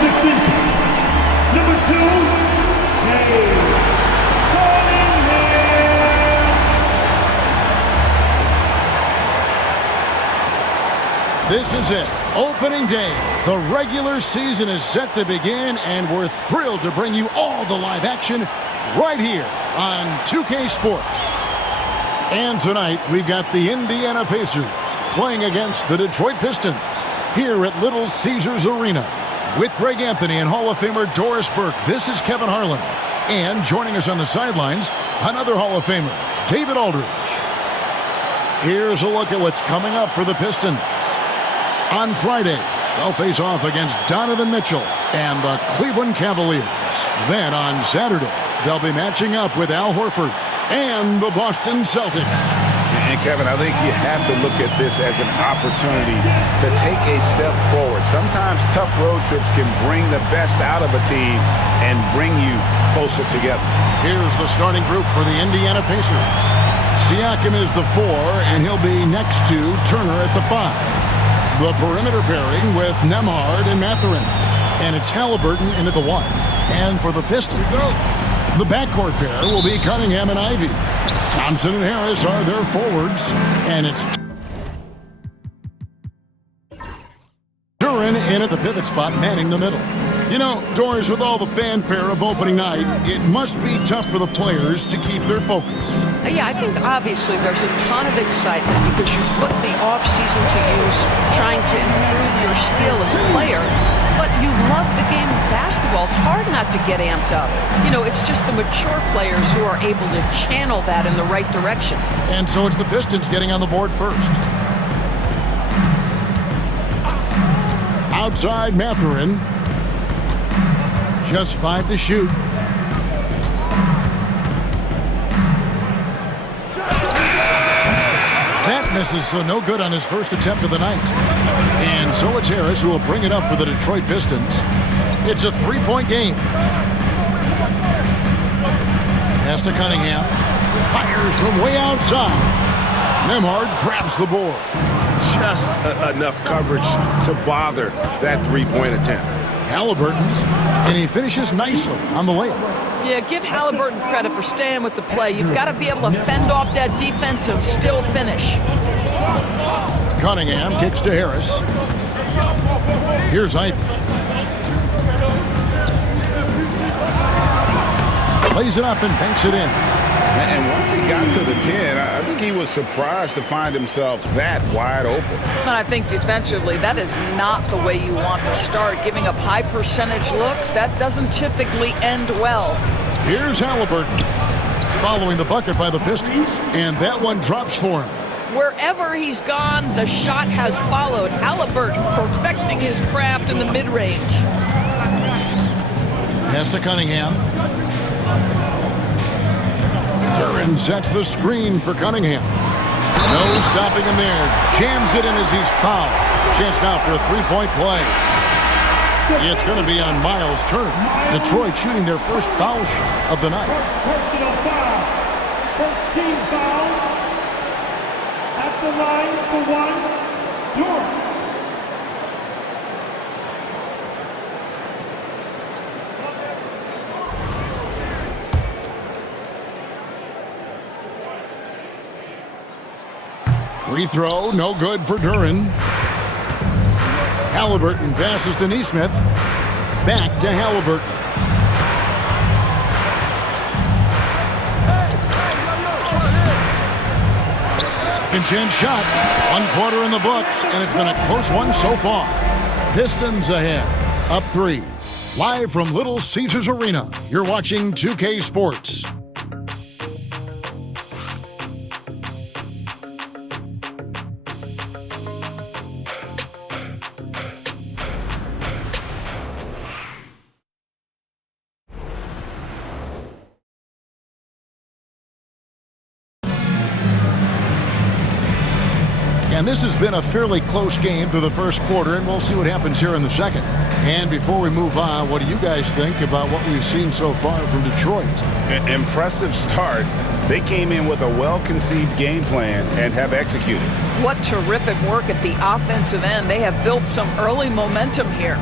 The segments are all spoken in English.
6 inches. Number 2, This is it. Opening day. The regular season is set to begin, and we're thrilled to bring you all the live action right here on 2K Sports. And tonight, we've got the Indiana Pacers playing against the Detroit Pistons here at Little Caesars Arena. With Greg Anthony and Hall of Famer Doris Burke, this is Kevin Harlan. And joining us on the sidelines, another Hall of Famer, David Aldridge. Here's a look at what's coming up for the Pistons. On Friday, they'll face off against Donovan Mitchell and the Cleveland Cavaliers. Then on Saturday, they'll be matching up with Al Horford and the Boston Celtics. And Kevin, I think you have to look at this as an opportunity to take a step forward. Sometimes tough road trips can bring the best out of a team and bring you closer together. Here's the starting group for the Indiana Pacers. Siakam is the 4, and he'll be next to Turner at the 5. The perimeter pairing with Nembhard and Mathurin. And it's Halliburton into the 1. And for the Pistons, the backcourt pair will be Cunningham and Ivey. Thompson and Harris are their forwards. And it's Duran in at the pivot spot, manning the middle. You know, Doris, with all the fanfare of opening night, it must be tough for the players to keep their focus. Yeah, I think obviously there's a ton of excitement because you put the off-season to use trying to improve your skill as a player, but you love the game of basketball. It's hard not to get amped up. You know, it's just the mature players who are able to channel that in the right direction. And so it's the Pistons getting on the board first. Outside Mathurin. Just 5 to shoot. That misses, so no good on his first attempt of the night. And so it's Harris who will bring it up for the Detroit Pistons. It's a 3-point game. Pass to Cunningham. Fires from way outside. Nembhard grabs the board. Just enough coverage to bother that 3-point attempt. Halliburton, and he finishes nicely on the layup. Yeah, give Halliburton credit for staying with the play. You've got to be able to fend off that defense and still finish. Cunningham kicks to Harris. Here's Ivey. Plays it up and banks it in. And once he got to the 10, I think he was surprised to find himself that wide open. And I think defensively, that is not the way you want to start. Giving up high percentage looks, that doesn't typically end well. Here's Halliburton, following the bucket by the Pistons, and that one drops for him. Wherever he's gone, the shot has followed. Halliburton perfecting his craft in the mid-range. Pass to Cunningham. Duran sets the screen for Cunningham. No stopping him there. Jams it in as he's fouled. Chance now for a 3-point play. It's going to be on Miles Turner. Detroit shooting their first foul shot of the night. personal foul. First team foul. At the line for 1, Doran. Free throw, no good for Duran. Halliburton passes to Nesmith. Back to Halliburton. Second chance shot. 1 quarter in the books, and it's been a close one so far. Pistons ahead, up 3. Live from Little Caesars Arena, you're watching 2K Sports. And this has been a fairly close game through the first quarter, and we'll see what happens here in the second. And before we move on, what do you guys think about what we've seen so far from Detroit? An impressive start. They came in with a well-conceived game plan and have executed. What terrific work at the offensive end. They have built some early momentum here.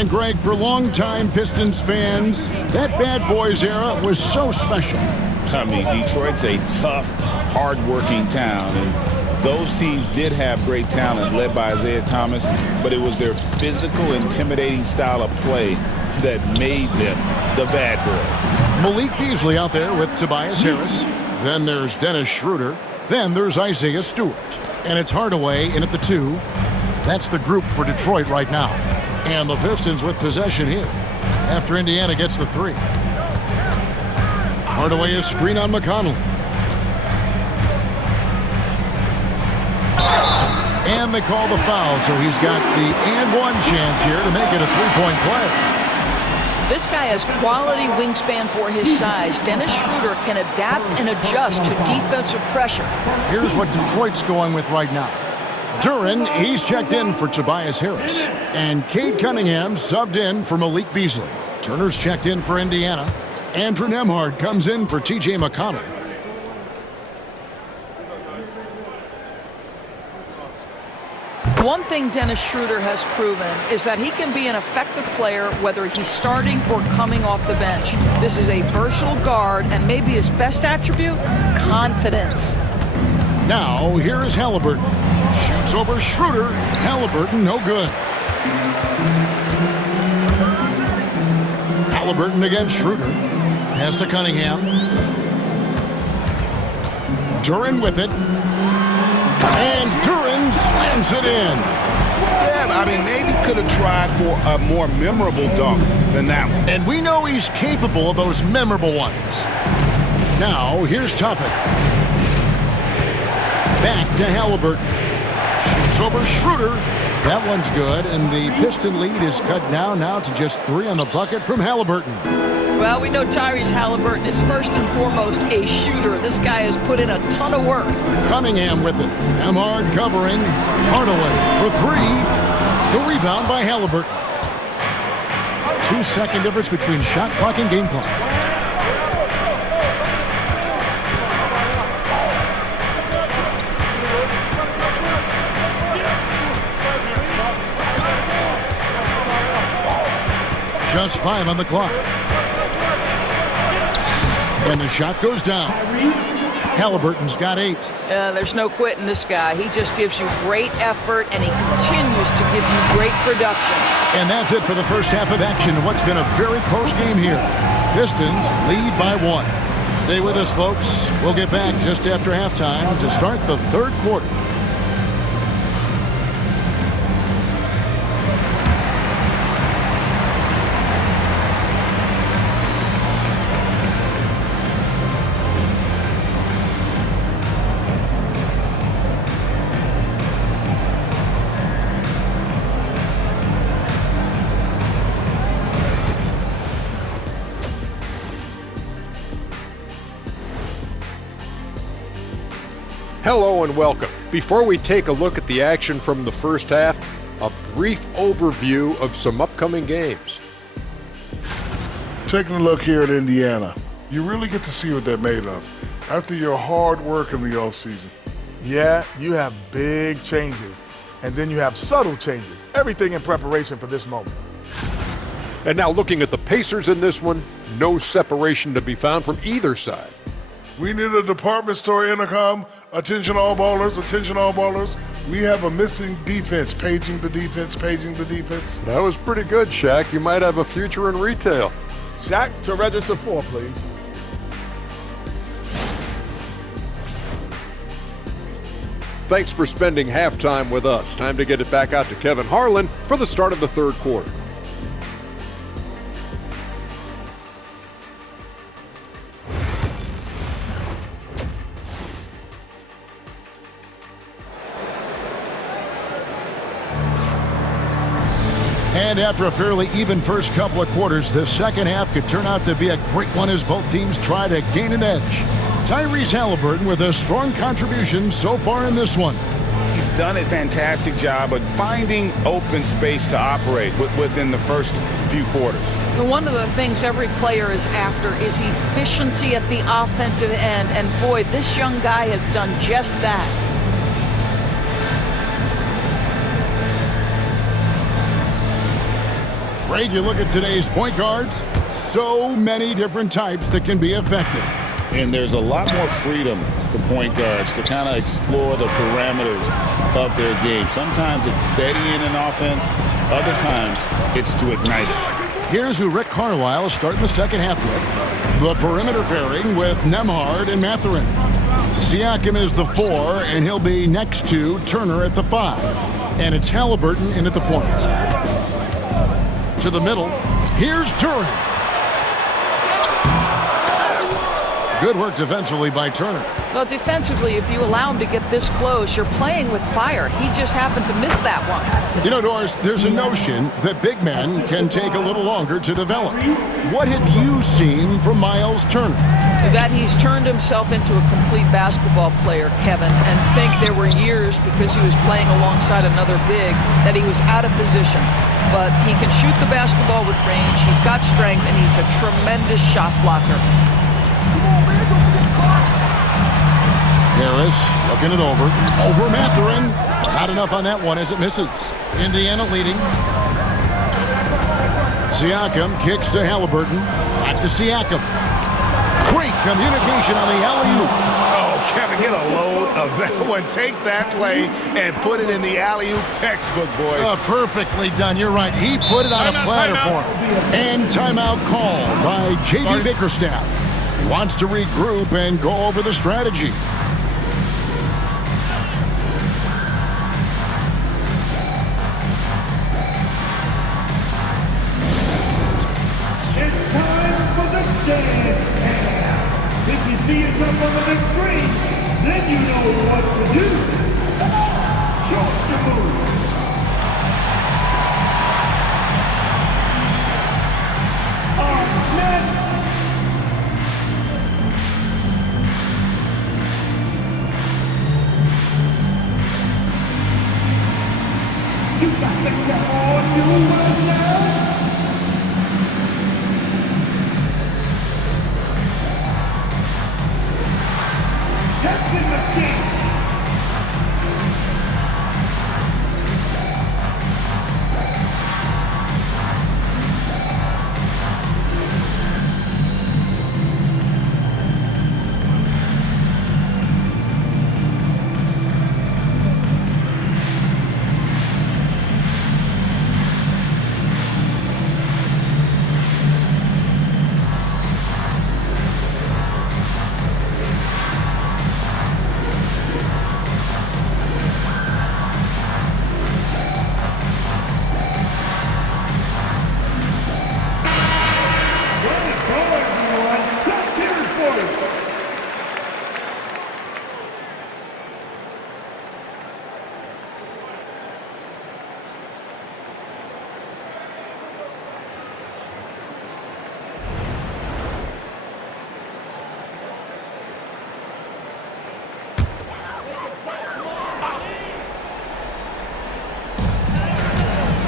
And Greg, for longtime Pistons fans, that Bad Boys era was so special. I mean, Detroit's a tough, hard-working town, and those teams did have great talent led by Isaiah Thomas, but it was their physical, intimidating style of play that made them the Bad Boys. Malik Beasley out there with Tobias Harris. Then there's Dennis Schroeder. Then there's Isaiah Stewart. And it's Hardaway in at the 2. That's the group for Detroit right now. And the Pistons with possession here after Indiana gets the 3. Hardaway is screen on McConnell. And they call the foul, so he's got the and one chance here to make it a 3-point play. This guy has quality wingspan for his size. Dennis Schroeder can adapt and adjust to defensive pressure. Here's what Detroit's going with right now. Duren, he's checked in for Tobias Harris. And Cade Cunningham subbed in for Malik Beasley. Turner's checked in for Indiana. Andrew Nembhard comes in for T.J. McConnell. One thing Dennis Schroeder has proven is that he can be an effective player whether he's starting or coming off the bench. This is a versatile guard, and maybe his best attribute, confidence. Now, here is Halliburton. Shoots over Schroeder. Halliburton, no good. Halliburton against Schroeder. Pass to Cunningham. Duren with it. And Duren slams it in. Yeah, I mean, maybe could have tried for a more memorable dunk than that one. And we know he's capable of those memorable ones. Now, here's Toppin. Back to Halliburton. Shoots over Schroeder. That one's good, and the Piston lead is cut down now to just 3 on the bucket from Halliburton. Well, we know Tyrese Halliburton is first and foremost a shooter. This guy has put in a ton of work. Cunningham with it. Nembhard covering. Hardaway for 3. The rebound by Halliburton. 2-second difference between shot clock and game clock. Just 5 on the clock. And the shot goes down. Halliburton's got 8. There's no quitting this guy. He just gives you great effort, and he continues to give you great production. And that's it for the first half of action in what's been a very close game here. Pistons lead by 1. Stay with us, folks. We'll get back just after halftime to start the third quarter. Hello and welcome. Before we take a look at the action from the first half, a brief overview of some upcoming games. Taking a look here at Indiana, you really get to see what they're made of after your hard work in the offseason. Yeah, you have big changes, and then you have subtle changes. Everything in preparation for this moment. And now looking at the Pacers in this one, no separation to be found from either side. We need a department store intercom. Attention all ballers, attention all ballers. We have a missing defense. Paging the defense, paging the defense. That was pretty good, Shaq. You might have a future in retail. Shaq, to register 4, please. Thanks for spending halftime with us. Time to get it back out to Kevin Harlan for the start of the third quarter. And after a fairly even first couple of quarters, the second half could turn out to be a great one as both teams try to gain an edge. Tyrese Halliburton with a strong contribution so far in this one. He's done a fantastic job of finding open space to operate within the first few quarters. One of the things every player is after is efficiency at the offensive end, and boy, this young guy has done just that. Greg, you look at today's point guards, so many different types that can be effective. And there's a lot more freedom for point guards to kind of explore the parameters of their game. Sometimes it's steadying an offense. Other times it's to ignite it. Here's who Rick Carlisle is starting the second half with. The perimeter pairing with Nembhard and Mathurin. Siakam is the 4, and he'll be next to Turner at the 5. And it's Halliburton in at the point. To the middle, here's Durant. Good work defensively by Turner. Well, defensively, if you allow him to get this close, you're playing with fire. He just happened to miss that one. You know, Doris, there's a notion that big men can take a little longer to develop. What have you seen from Miles Turner? That he's turned himself into a complete basketball player, Kevin, and think there were years because he was playing alongside another big that he was out of position. But he can shoot the basketball with range, he's got strength, and he's a tremendous shot blocker. Harris looking it over. Over Mathurin. Not enough on that one as it misses. Indiana leading. Siakam kicks to Halliburton. Back to Siakam. Great communication on the alley-oop. Oh, Kevin, get a load of that one. Take that play and put it in the alley-oop textbook, boys. Perfectly done. You're right. He put it on a platter for him. And timeout called by J.D. Bickerstaff. He wants to regroup and go over the strategy. It's time for the dance cam. If you see yourself on the big screen, then you know what to do. Show us your move. Our next you got to get on you right now. Dancing machine.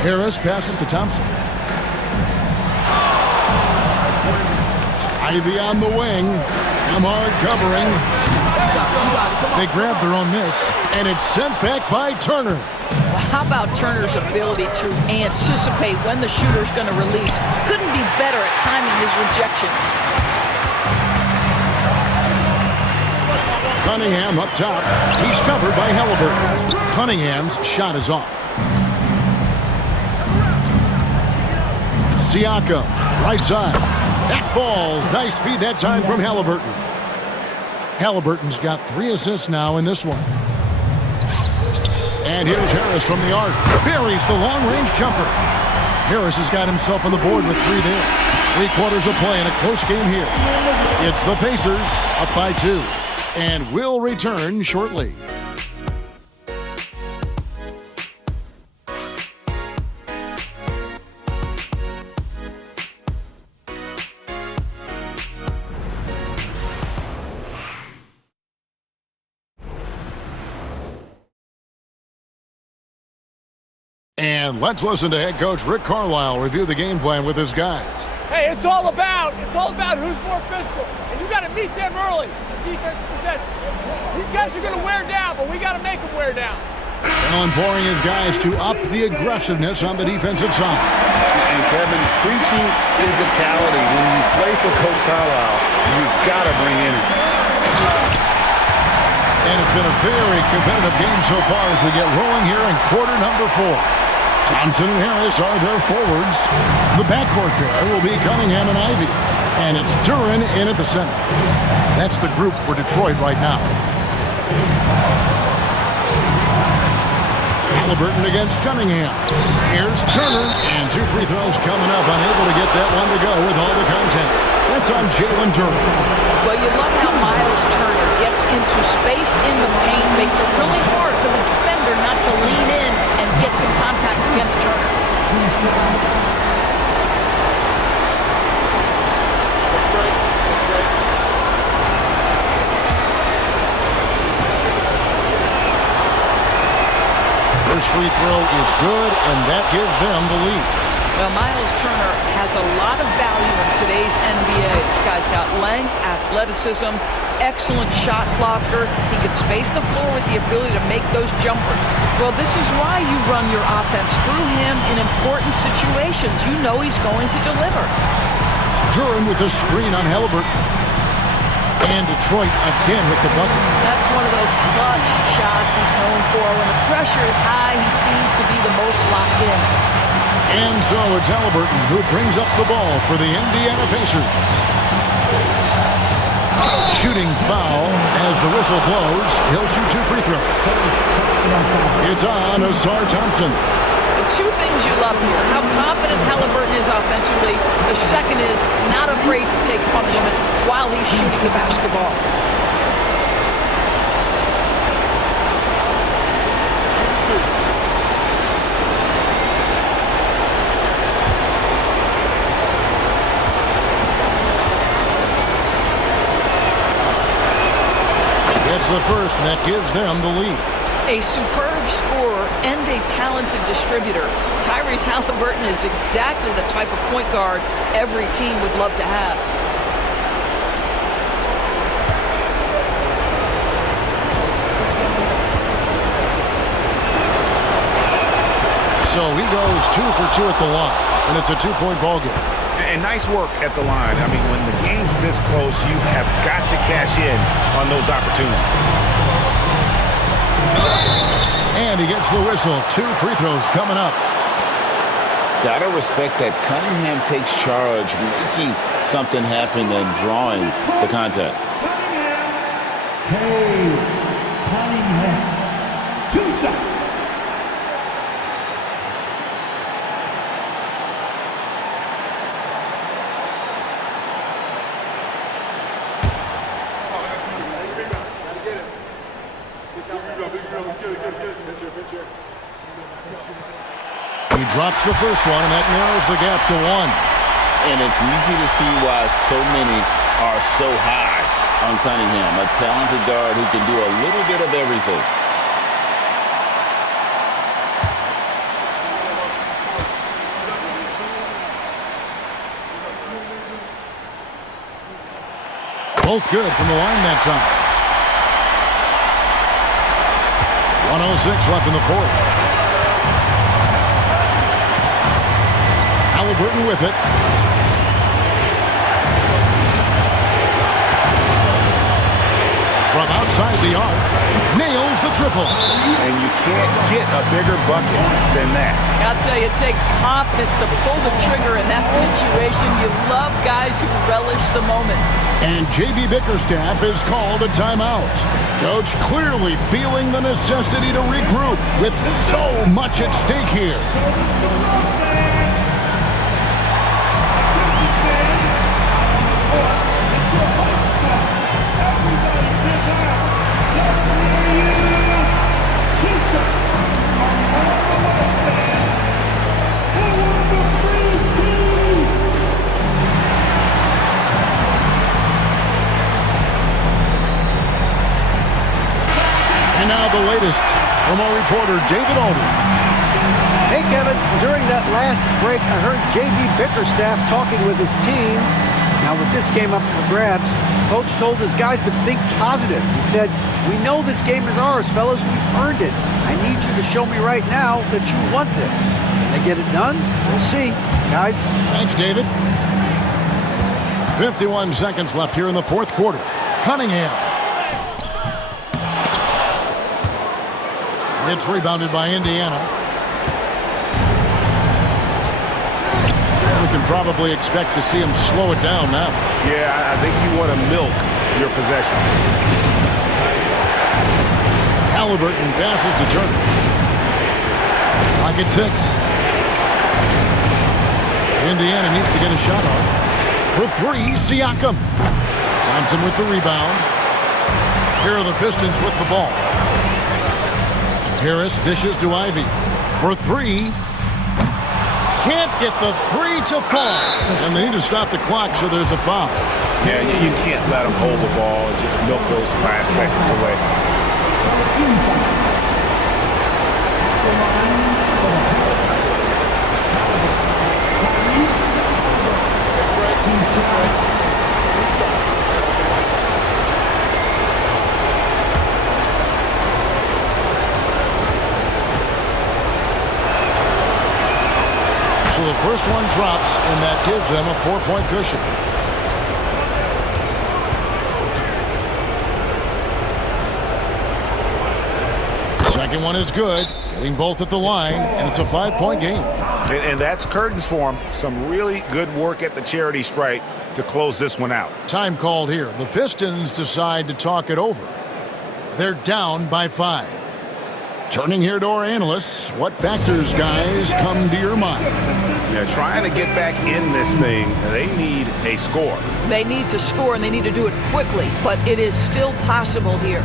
Harris passes to Thompson. Ivy on the wing. Nembhard covering. They grab their own miss, and it's sent back by Turner. Well, how about Turner's ability to anticipate when the shooter's going to release? Couldn't be better at timing his rejections. Cunningham up top. He's covered by Halliburton. Cunningham's shot is off. Siakam, right side. That falls. Nice feed that time from Halliburton. Halliburton's got 3 assists now in this one. And here's Harris from the arc. Buries the long-range jumper. Harris has got himself on the board with 3 there. 3/4 of play in a close game here. It's the Pacers up by 2. And we'll return shortly. And let's listen to head coach Rick Carlisle review the game plan with his guys. Hey, it's all about who's more physical. And you got to meet them early. Defensive possession. These guys are going to wear down, but we got to make them wear down. Allen pouring his guys to up the aggressiveness on the defensive side. And Kevin, preaching physicality. When you play for Coach Carlisle, you've got to bring energy. And it's been a very competitive game so far as we get rolling here in quarter number 4. Thompson and Harris are their forwards. The backcourt pair will be Cunningham and Ivy. And it's Duren in at the center. That's the group for Detroit right now. Halliburton against Cunningham. Here's Turner, and 2 free throws coming up. Unable to get that one to go with all the contact. That's on Jalen Duren. Well, you love how Miles Turner gets into space in the paint, makes it really hard for the defender not to lean in and get some contact against Turner. First free throw is good, and that gives them the lead. Well, Miles Turner has a lot of value in today's NBA. This guy's got length, athleticism, excellent shot blocker. He can space the floor with the ability to make those jumpers. Well, this is why you run your offense through him in important situations. You know he's going to deliver. Duren with the screen on Halliburton. And Detroit again with the bucket. That's one of those clutch shots he's known for. When the pressure is high, he seems to be the most locked in. And so it's Halliburton who brings up the ball for the Indiana Pacers. Shooting foul as the whistle blows. He'll shoot 2 free throws. It's on Asar Thompson. The 2 things you love here, how confident Halliburton is offensively. The second is not afraid to take punishment while he's shooting the basketball. Gets the first, and that gives them the lead. A superb scorer and a talented distributor. Tyrese Halliburton is exactly the type of point guard every team would love to have. So he goes 2 for 2 at the line, and it's a 2-point ball game. And nice work at the line. I mean, when the game's this close, you have got to cash in on those opportunities. And he gets the whistle. 2 free throws coming up. Gotta respect that Cunningham takes charge, making something happen and drawing the contact. Cunningham. 2 shots. He drops the first one, and that narrows the gap to 1. And it's easy to see why so many are so high on Cunningham, a talented guard who can do a little bit of everything. Both good from the line that time. 1:06 left in the 4th. Halliburton with it. From outside the arc, nails the triple. And you can't get a bigger bucket than that. I'll tell you, it takes confidence to pull the trigger in that situation. You love guys who relish the moment. And J.B. Bickerstaff is called a timeout. Coach clearly feeling the necessity to regroup with so much at stake here. And now the latest from our reporter, David Aldridge. Hey, Kevin. During that last break, I heard J.B. Bickerstaff talking with his team. Now with this game up for grabs, Coach told his guys to think positive. He said, "We know this game is ours, fellas. We've earned it. I need you to show me right now that you want this." Can they get it done? We'll see. Guys. Thanks, David. 51 seconds left here in the fourth quarter. Cunningham. It's rebounded by Indiana. We can probably expect to see him slow it down now. Yeah, I think you want to milk your possession. Halliburton passes to Turner. Clock at 6. Indiana needs to get a shot off. For 3, Siakam. Thompson with the rebound. Here are the Pistons with the ball. Harris dishes to Ivy. For 3. Can't get the 3 to fall. And they need to stop the clock, so there's a foul. Yeah, you can't let them hold the ball and just milk those last seconds away. So the first one drops, and that gives them a 4-point cushion. Second one is good, getting both at the line, and it's a 5-point game. And that's curtains for them. Some really good work at the charity stripe to close this one out. Time called here. The Pistons decide to talk it over. They're down by 5. Turning here to our analysts, what factors, guys, come to your mind? Yeah, trying to get back in this thing, they need a score. They need to score, and they need to do it quickly, but it is still possible here.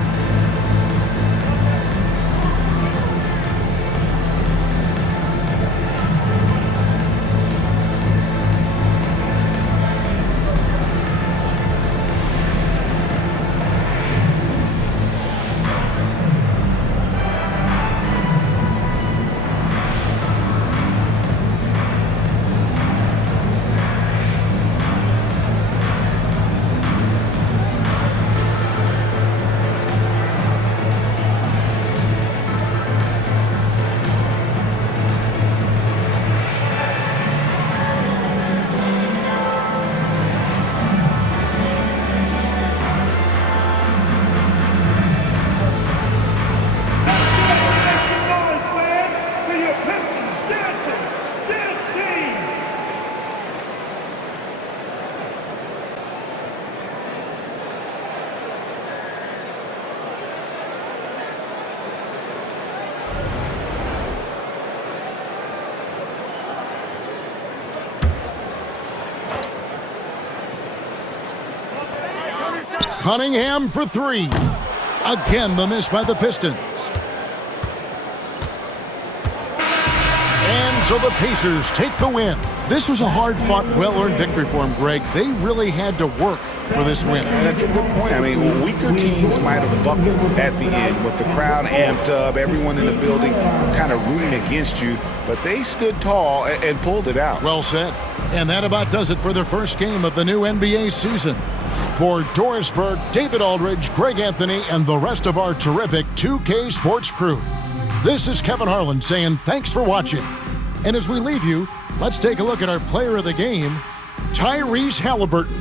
Cunningham for 3. Again, the miss by the Pistons. And so the Pacers take the win. This was a hard-fought, well-earned victory for them, Greg. They really had to work for this win. That's a good point. I mean, weaker teams might have buckled at the end with the crowd amped up, everyone in the building kind of rooting against you, but they stood tall and pulled it out. Well said. And that about does it for the first game of the new NBA season. For Doris Burke, David Aldridge, Greg Anthony, and the rest of our terrific 2K Sports crew, this is Kevin Harlan saying thanks for watching. And as we leave you, let's take a look at our player of the game, Tyrese Halliburton.